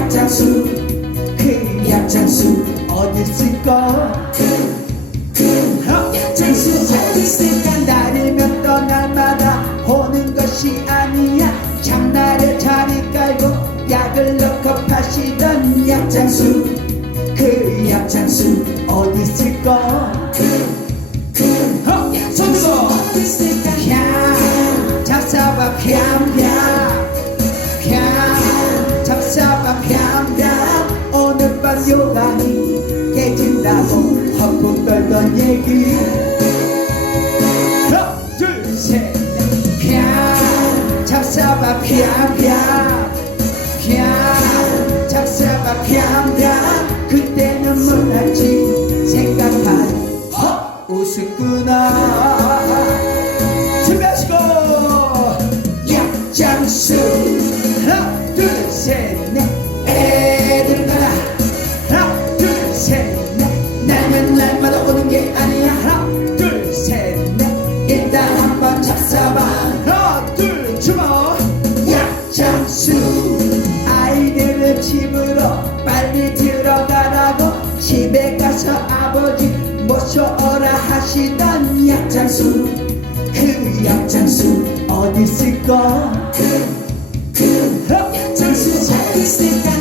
약장수 그 약장수 어디 있을까? 그 약장수 어디 있을까? 날이면 또 날마다 오는 것이 아니야. 장날에 자리 깔고 약을 넣고 파시던 약장수 그 약장수 뺨 잡사봐 뺨뺨 오늘 밤 요강이 깨진다고 헛꿈 떨던 얘기. 하나 둘셋. 뺨 잡사봐 뺨뺨 뺨 날면 날마다 오는 게 아니야. 하나 둘 셋 넷. 일단 한번 잡사봐. 하나 둘 주먹. 약장수. 아이들을 집으로 빨리 들어가라고 집에 가서 아버지 모셔오라 하시던 약장수. 그 약장수 어디 있을까 그 약장수 어디 있을까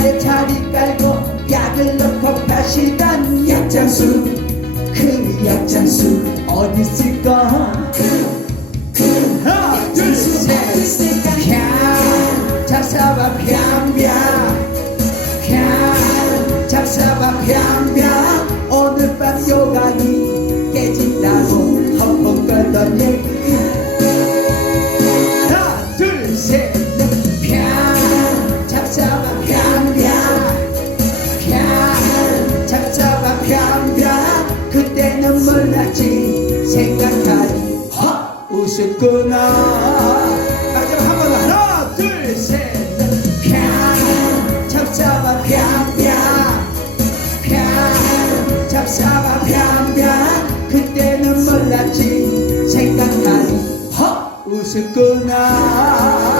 장날에 자리 깔고 약을 넣고 파시던 약장수. 그 약장수 어디 있을까? 하나 둘셋 뺨 잡사봐 뺨뺨 뺨 잡사봐 뺨뺨 그때는 몰랐지. 생각하니 헛 웃었구나. 마지막 한 번 하나 둘셋넷 뺨 잡사봐 뺨뺨 뺨 잡사봐 뺨뺨. 그때는 몰랐지. 생각하니 헛 웃었구나